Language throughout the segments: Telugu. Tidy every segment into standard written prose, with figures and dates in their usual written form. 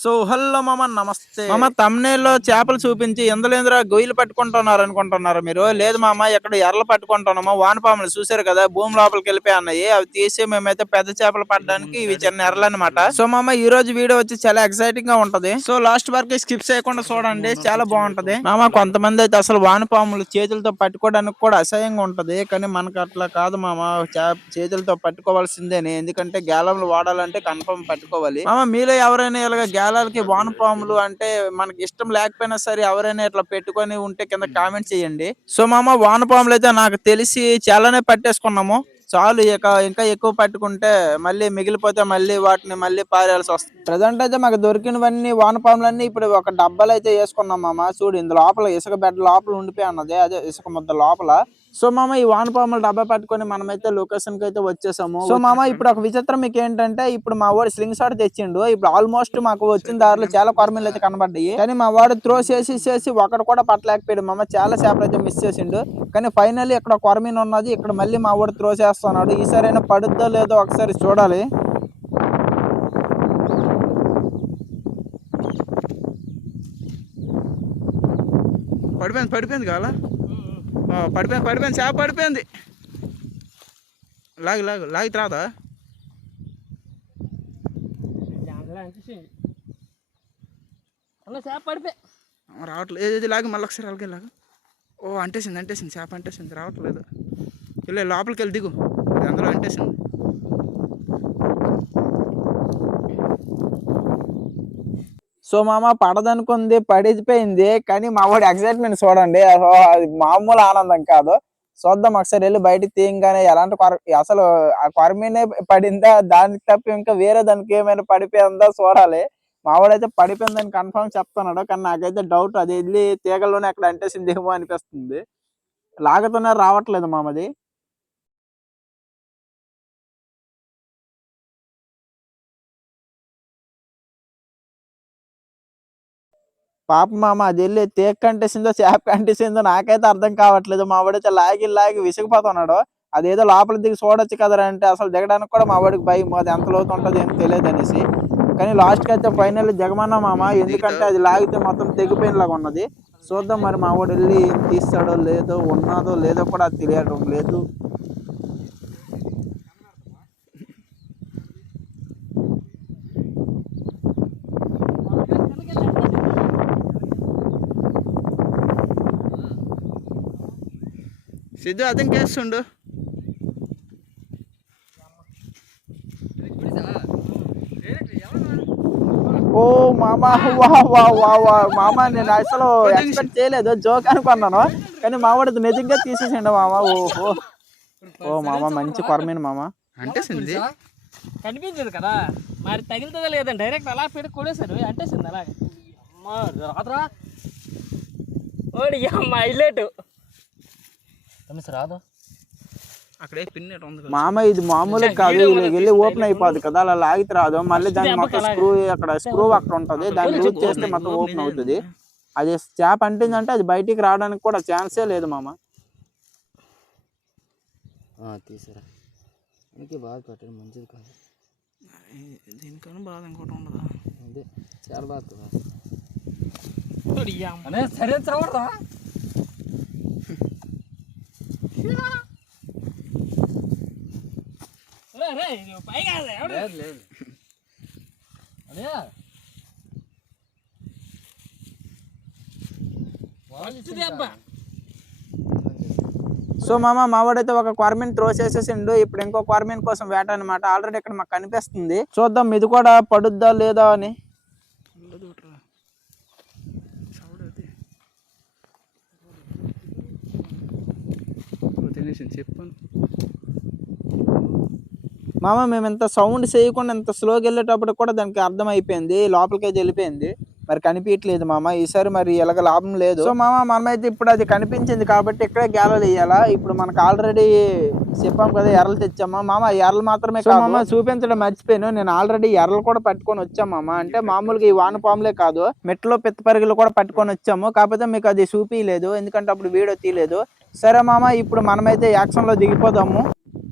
సో హలో మామ నమస్తే మామ తమ్నేల్లో చేపలు చూపించి ఎందులేంద్రా గొయ్యలు పట్టుకుంటున్నారు అనుకుంటున్నారు మీరు. లేదు మామ ఇక్కడ ఎర్రలు పట్టుకుంటున్నాము. వానపాములు చూసారు కదా భూమి లోపలికి వెళ్ళిపోయి అన్నాయి. అవి తీసి మేమైతే పెద్ద చేపలు పట్టడానికి ఇవి చిన్న ఎర్రలు అనమాట. సో మామ ఈ రోజు వీడియో వచ్చి చాలా ఎక్సైటింగ్ గా ఉంటది. సో లాస్ట్ వరకు స్కిప్ చేయకుండా చూడండి, చాలా బాగుంటది మామ. కొంతమంది అయితే అసలు వానపాములు చేతులతో పట్టుకోవడానికి కూడా అసహ్యంగా ఉంటది, కానీ మనకు అట్లా కాదు మామ. చేతులతో పట్టుకోవాల్సిందేనే, ఎందుకంటే గ్యాలంలు వాడాలంటే కన్ఫర్మ్ పట్టుకోవాలి మామ. మీలో ఎవరైనా ఇలాగ గాలాలకి వానపాములు అంటే మనకి ఇష్టం లేకపోయినా సరే ఎవరైనా ఇట్లా పెట్టుకొని ఉంటే కింద కామెంట్ చేయండి. సో మామ వానపాములు అయితే నాకు తెలిసి చాలానే పట్టేసుకున్నాము. చాలు, ఇక ఇంకా ఎక్కువ పట్టుకుంటే మళ్ళీ మిగిలిపోతే మళ్ళీ వాటిని మళ్ళీ పారేయాల్సి వస్తుంది. ప్రజెంట్ అయితే మాకు దొరికినవన్నీ వానపాములన్నీ ఇప్పుడు ఒక డబ్బాలు అయితే వేసుకున్నాం మామ. చూడు ఇందు లోపల ఇసుక బెడ్ లోపల ఉండిపోయి అన్నది, అదే ఇసుక ముద్ద లోపల. సో మామ ఈ వానపాములు డబ్బా పట్టుకొని మనమైతే లొకేషన్ కి అయితే వచ్చేసాము. సో మామ ఇప్పుడు ఒక విచిత్రం మీకు ఏంటంటే, ఇప్పుడు మా వాడు స్లింగ్ షాట్ తెచ్చిండు. ఇప్పుడు ఆల్మోస్ట్ మాకు వచ్చిన దారిలో చాలా కొరమీలు అయితే కనబడ్డాయి, కానీ మా వాడు త్రో చేసి ఒకటి కూడా పట్టలేకపోయాడు మామ. చాలా చేపలు అయితే మిస్ చేసిండు, కానీ ఫైనల్లీ ఇక్కడ కొరమీన్ ఉన్నది. ఇక్కడ మళ్ళీ మా వాడు త్రో చేస్తున్నాడు. ఈసారి అయినా పడుద్దో లేదో ఒకసారి చూడాలి. పడిపోయింది కావాలా, పడిపోయింది చేప పడిపోయింది. లాగి రాదా రావట్లేదు. ఏది లాగి మళ్ళీ ఒకసారి అలాగే లాగా. ఓ అంటేసింది చేప అంటేసింది, రావట్లేదు. వెళ్ళి లోపలికి వెళ్ళి దిగు, అందులో అంటేసింది. సో మామ పడదనుకుంది, పడిపోయింది. కానీ మా వాడి ఎక్సైట్మెంట్ చూడండి, అది మామూలు ఆనందం కాదు. చూద్దాం ఒకసారి వెళ్ళి బయటికి తీయంగానే ఎలాంటి అసలు ఆ కొరమీనే పడిందా, దానికి తప్ప ఇంకా వేరే దానికి ఏమైనా పడిపోయిందా చూడాలి. మావాడైతే పడిపోయిందని కన్ఫర్మ్ చెప్తున్నాడు, కానీ నాకైతే డౌట్, అది వెళ్ళి తీగల్లోనే అక్కడ అంటేసింది ఏమో అనిపిస్తుంది. లాగుతున్నా రావట్లేదు మామది. పాప మామ అది వెళ్ళి తేగ కంటేసిందో చేప కంటేసిందో నాకైతే అర్థం కావట్లేదు. మా వాడైతే లాగి విసిగిపోతున్నాడు. అదేదో లోపల దిగి చూడొచ్చు కదరా అంటే అసలు దిగడానికి కూడా మా వాడికి భయం, అది ఎంత లోతు ఉంటుంది ఏం తెలియదు అనేసి. కానీ లాస్ట్కి అయితే ఫైనల్ దిగమన్నా మామ, ఎందుకంటే అది లాగితే మొత్తం తెగిపోయినలాగా ఉన్నది. చూద్దాం మరి మా వాడు వెళ్ళి ఏం తీస్తాడో లేదో, ఉన్నదో లేదో కూడా అది తెలియడం లేదు. సిద్ధు అతను చేస్తుండు. ఓ మామా మామ, నేను అసలు ఎక్స్పెక్ట్ చేయలేదు, జోక్ అనుకున్నాను, కానీ మావాడు నిజంగా తీసేసిండు మామ. ఓహో ఓ మామ మంచి కొరమీను మామ. అంటే కనిపించదు కదా మరి, తగిలితుందా లేదని డైరెక్ట్ అలా పెట్టి కొడేశారు, అంటేసింది అలాగే. రాదురా ఓడి అమ్మ హైలైట్ రాదు అక్కడే పిన్ మామ. ఇది మామూలు కాదు, వెళ్ళి ఓపెన్ అయిపోదు కదా, అలా లాగితే రాదు. మళ్ళీ దాన్ని మొత్తం స్క్రూ అక్కడ ఉంటది, దాన్ని లూజ్ చేస్తే మొత్తం ఓపెన్ అవుతుంది. అది చేప అంటిందంటే అది బయటికి రావడానికి కూడా ఛాన్సే లేదు మామ. తీసారా బాగా పెట్టడం మంచిది కాదు, దీనికన్నా బాధ ఇంకోటి ఉండదు. అదే చాలా బాగా సరే చవడరా సో మామ మావాడైతే ఒక కొరమీన్ త్రో చేసేసిండు. ఇప్పుడు ఇంకో కొరమీన్ కోసం వేట అనమాట. ఆల్రెడీ ఇక్కడ మాకు కనిపిస్తుంది, చూద్దాం ఇది కూడా పడుద్దా లేదా అని. చెప్పాను మామ, మేము ఎంత సౌండ్ చేయకుండా ఎంత స్లోగా వెళ్ళేటప్పుడు కూడా దానికి అర్థం అయిపోయింది, లోపలికైతే వెళ్ళిపోయింది. మరి కనిపించట్లేదు మామ, ఈసారి మరి ఎలాగ లాభం లేదు. సో మామ మనమైతే ఇప్పుడు అది కనిపించింది కాబట్టి ఇక్కడే గ్యాలలు వేయాలా. ఇప్పుడు మనకు ఆల్రెడీ చెప్పాం కదా ఎర్రలు తెచ్చామా మామ. ఎర్రలు మాత్రమే కాదు మామ, చూపించడం మర్చిపోయాను, నేను ఆల్రెడీ ఎర్రలు కూడా పట్టుకొని వచ్చాం మామ. అంటే మామూలుగా ఈ వానపాములే కాదు, మెట్లో పిత్త పరిగెలు కూడా పట్టుకొని వచ్చాము. కాకపోతే మీకు అది చూపించలేదు, ఎందుకంటే అప్పుడు వీడియో తీయలేదు. సరే మామ, ఇప్పుడు మనమైతే యాక్షన్ లో దిగిపోదాము.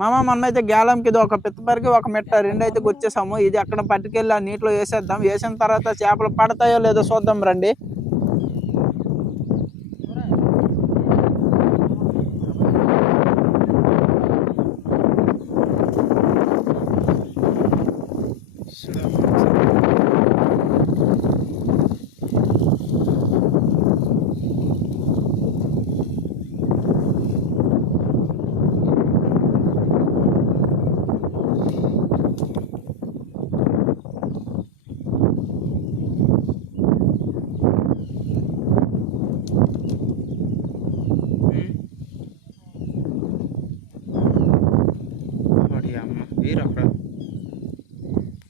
మామ మనమైతే గ్యాలంకి ఇది ఒక పిత్తపరికి ఒక మెట్ట రెండు అయితే గుచ్చేసాము. ఇది అక్కడ పట్టుకెళ్ళి ఆ నీటిలో వేసేద్దాం. వేసిన తర్వాత చేపలు పడతాయో లేదో చూద్దాం రండి. వీరు అక్కడ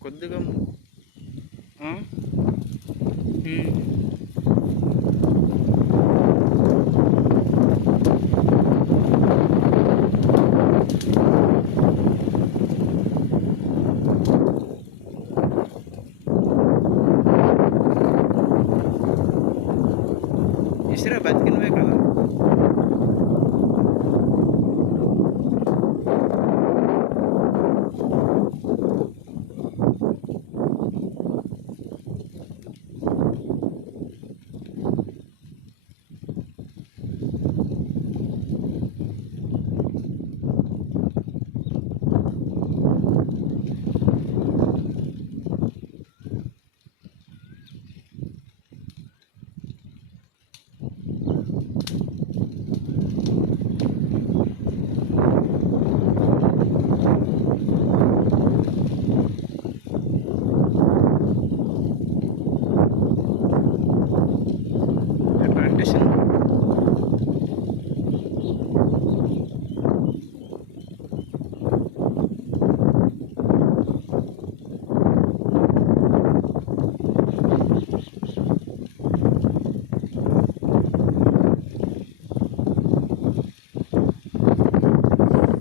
కొద్దిగా ఇసురా బతికినవే కదా.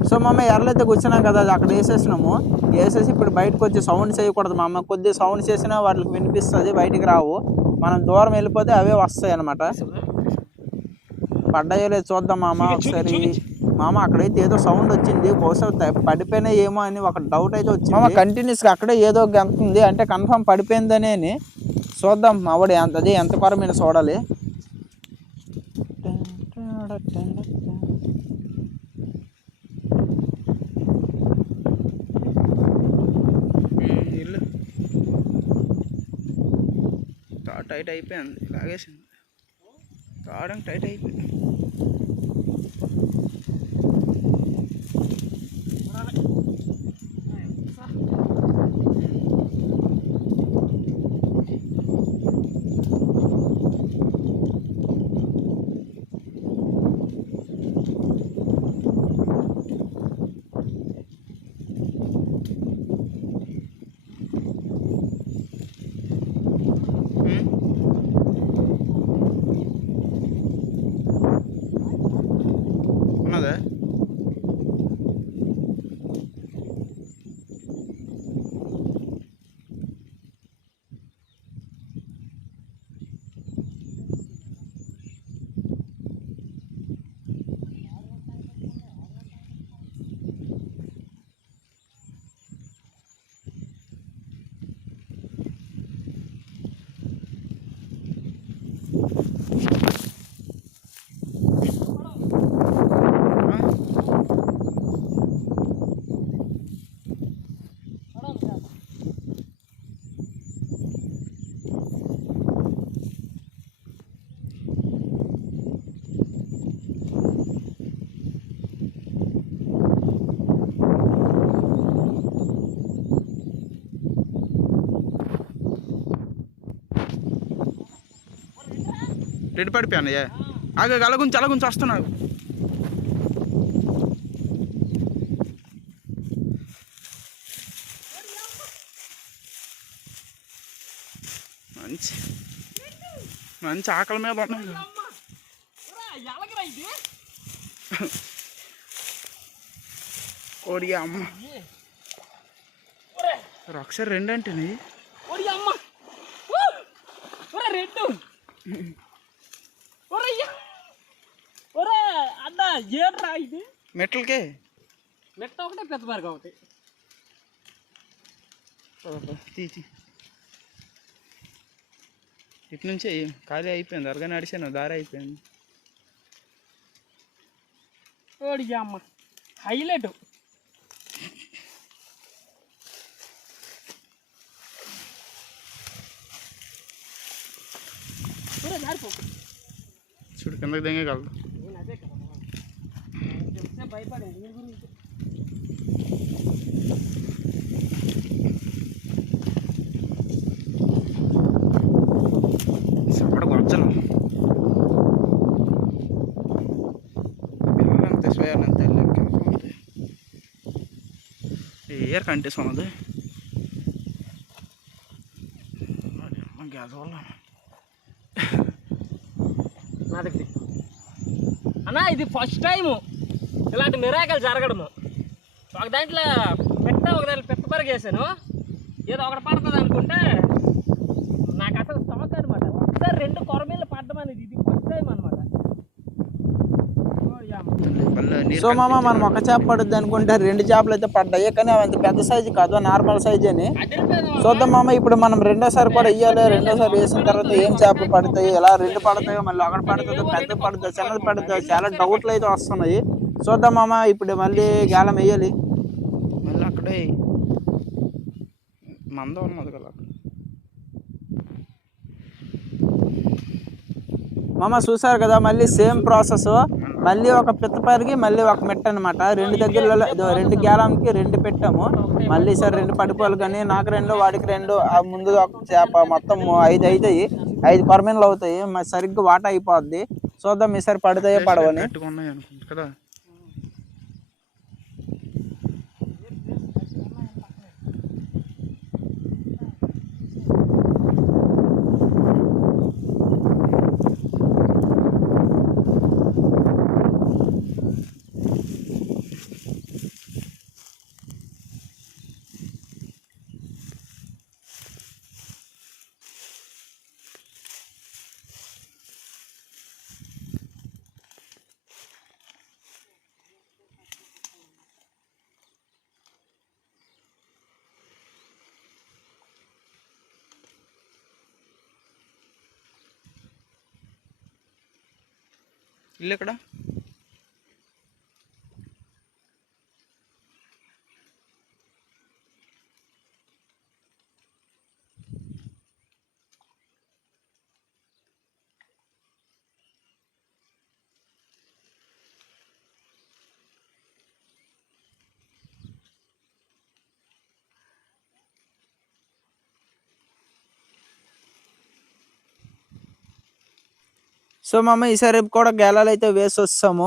సో మామ ఎర్రలైతే కూర్చున్నాం కదా, అది అక్కడ వేసేసినాము. వేసేసి ఇప్పుడు బయటకు వచ్చి సౌండ్ చేయకూడదు మామ. కొద్దిగా సౌండ్ చేసినా వాటికి వినిపిస్తుంది, బయటికి రావు. మనం దూరం వెళ్ళిపోతే అవే వస్తాయి అన్నమాట. పడ్డాయో లేదు చూద్దాం మామ ఒకసారి. మామ అక్కడైతే ఏదో సౌండ్ వచ్చింది, బహుశా పడిపోయినా ఏమో అని ఒక డౌట్ అయితే వచ్చింది మామ. కంటిన్యూస్గా అక్కడే ఏదో గంతుంది, అంటే కన్ఫర్మ్ పడిపోయిందనే అని. చూద్దాం మావాడు అదే ఎంత పరమైన చూడాలి. టైట్ అయిపోయింది, లాగేసింది తాడం, టైట్ అయిపోయింది. ఉన్నదా? రెడ్డి పడిపోయానయ్యా. అలగుంచి వస్తున్నాడు. మంచి మంచి ఆకలి మీద ఉన్నాయి. ఓడి అమ్మ ఒకసారి రెండు అంటే మెట్లకే మెట్ట ఒకటే పెద్ద మార్గం ఒకటి. తీసి ఇటు నుంచి ఖాళీ అయిపోయింది, అరగా నడిచాను దారి అయిపోయింది. ఓడి అమ్మ హైలైట్. చూడు కిందకి దిగగలదు. నేను అదే కదా చెప్తే భయపడింది దీని గురించి. అక్కడ గొచ్చలు అంతే స్వేయాలంతే ఏర్ కంటిస్తున్నది గ్యాస్ వల్ల. నా దగ్గర అన్నా ఇది ఫస్ట్ టైము ఇలాంటి మిరాకల్ జరగడము. ఒక దాంట్లో ఒక దాంట్లో పెప్పబరగ వేసాను, ఏదో ఒకటి పడుతుంది అనుకుంటే నాకు అసలు స్టాక్ అనమాట. ఒకసారి 2 కొరమీళ్ళు పడ్డం అనేది ఇది ఫస్ట్ టైం అనమాట. సో మామ మనం ఒక చేప పడుద్ది అనుకుంటే 2 చేపలు అయితే పడ్డాయి, కానీ అవి అంత పెద్ద సైజు కాదు, నార్మల్ సైజ్ అని. చూద్దాం మామ, ఇప్పుడు మనం రెండోసారి కూడా వేయాలి. రెండోసారి వేసిన తర్వాత ఏం చేపలు పడతాయి, ఎలా 2 పడతాయో, మళ్ళీ ఒకటి పడుతుందో, పెద్ద పడుతుందో, చిన్నది పడుతుందో, చాలా డౌట్లు అయితే వస్తున్నాయి. చూద్దాం మామ, ఇప్పుడు మళ్ళీ గాలం వేయాలి. మళ్ళీ అక్కడే మంద ఉన్నది కదా మామ, చూసారు కదా మళ్ళీ సేమ్ ప్రాసెస్. మళ్ళీ ఒక పిత్త పరిగి మళ్ళీ ఒక మెట్ట అనమాట. 2 దగ్గరలో 2 గ్యాలంకి 2 పెట్టాము. మళ్ళీ ఈసారి 2 పడిపోవాలి, కానీ నాకు 2 వాడికి 2, ఆ ముందు ఒక చేప మొత్తం 5 అవుతాయి. 5 కొరమీన్లు అవుతాయి. మరి సరిగ్గా వాట అయిపోద్ది. చూద్దాం ఈసారి పడతాయో పడవని. కదా ఇల్లు ఎక్కడ? సో మామ, ఈసారి కూడా గేలాలు అయితే వేసి వస్తాము.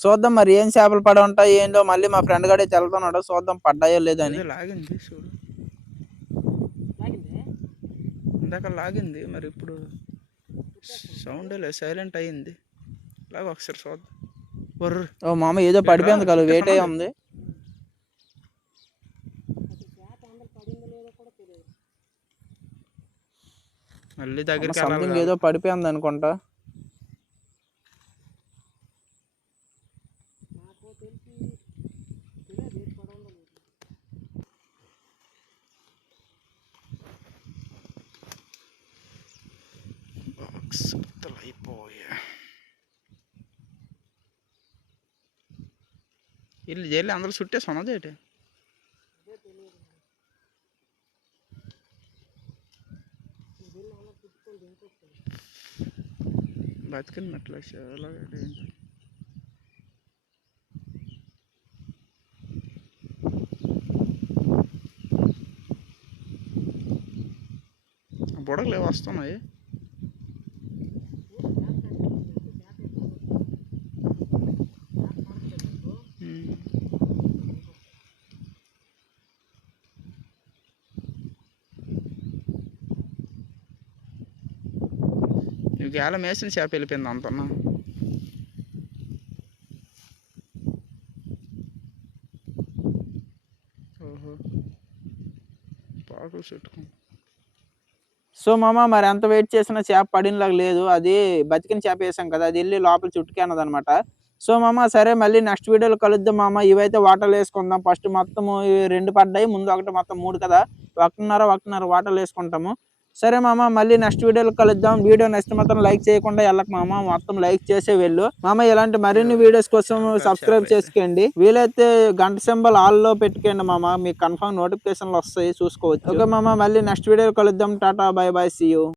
చూద్దాం మరి ఏం చేపలు పడ ఉంటాయి ఏందో. మళ్ళీ మా ఫ్రెండ్ గడే వెళ్తున్నాడు, చూద్దాం పడ్డాయో లేదని. లాగింది చూడు, ఇందాక లాగింది, మరి ఇప్పుడు సౌండ్ లేదు, సైలెంట్ అయ్యింది. లాగా ఒకసారి చూద్దాం. ఓ మామ, ఏదో పడిపోయింది కదా, వెయిట్ అయ్యి ఉంది. మళ్ళీ దగ్గర సంథింగ్ ఏదో పడిపోయింది అనుకుంటా. ఇల్లు జైలు అందరూ చుట్టేసి ఉన్నది ఏంటి? బతికిన మెట్ల బుడగలు ఏవి వస్తున్నాయి. నువ్వు గేలం వేసిన చేప వెళ్ళిపోయింది అంతన్నా. ఓహో, పాకులు చుట్టుకో. సో మామ, మరి ఎంత వెయిట్ చేసినా చేప పడినలాగా లేదు. అది బతికిన చేప వేసాం కదా, అది వెళ్ళి లోపల చుట్టుకే అన్నదనమాట. సో మామ సరే మళ్ళీ నెక్స్ట్ వీడియోలో కలుద్దాం మామ. ఇవైతే వాటర్లు వేసుకుందాం. ఫస్ట్ మొత్తం 2 పడ్డాయి, ముందు ఒకటి, మొత్తం 3 కదా, ఒకటిన్నర వాటర్లు వేసుకుంటాము. సరే మామ మళ్ళీ నెక్స్ట్ వీడియోలో కలుద్దాం. వీడియో నచ్చితే మాత్రం లైక్ చేయకుండా వెళ్ళక మామ, మొత్తం లైక్ చేసే వెళ్ళు మామ. ఇలాంటి మరిన్ని వీడియోస్ కోసం సబ్స్క్రైబ్ చేసుకోండి. వీలైతే గంట సింబల్ ఆల్ లో పెట్టుకోండి మామ, మీకు కన్ఫర్మ్ నోటిఫికేషన్లు వస్తాయి, చూసుకోవచ్చు. ఓకే మామ, మళ్ళీ నెక్స్ట్ వీడియోలో కలుద్దాం. Ta-ta bye bye, see you.